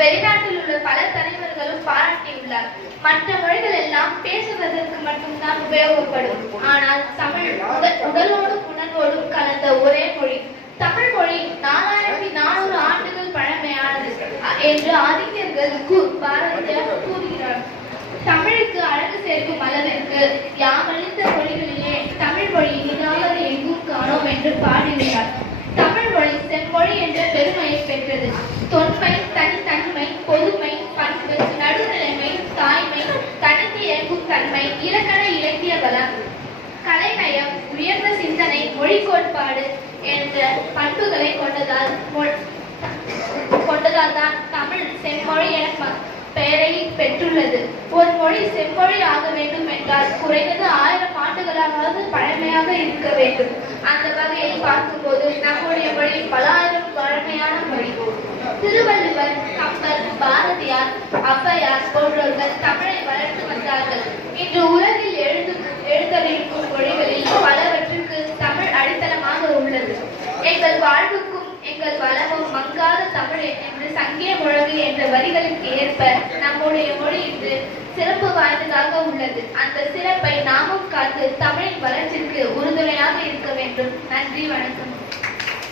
வெளிநாட்டில் உள்ள பல தலைவர்களும் பாராட்டியுள்ளார். மற்ற மொழிகள் எல்லாம் பேசுவதற்கு மட்டும்தான் உபயோகப்படும். ஆனால் தமிழ் உடலோடும் உணர்வோடும் கலந்த ஒரே மொழி. தமிழ் மொழி நாலாயிரத்தி நானூறு ஆண்டுகள் பழமையானது என்று அறிஞர்கள் கூறுகிறார். தமிழுக்கு அழகு சேர்க்கும் அளவிற்கு யாமளித்த மொழிகளிலே தமிழ் மொழி இல்லாத எங்கும் காணோம் என்று பாடியுள்ளார். தமிழ் மொழி செம்மொழி என்ற பெருமையை பெற்றது. தன்மை இலக்கண இலக்கிய பலம் கலைநயம் உயர்ந்த சிந்தனை மொழி கோட்பாடு என்ற பண்புகளை கொண்டதால் கொண்டதால் தான் தமிழ் செம்மொழி என பெயரை பெற்றுள்ளது. ஒரு மொழி செம்மொழி ஆக வேண்டும் என்றால் குறைந்தது ஆயிரம் ஆண்டுகளாவது பழமையாக இருக்க வேண்டும். அந்த வகையில் பார்க்கும்போது நம்முடைய மொழி பல ஆயிரம் பழமையான மொழி. திருவள்ளுவர் கம்பர் பாரதியார் ஔவையார் போன்றவர்கள் தமிழை உள்ளது அந்த சிறப்பை நாமும் காத்து தமிழின் வளர்ச்சிக்கு உறுதுணையாக இருக்க வேண்டும். நன்றி வணக்கம்.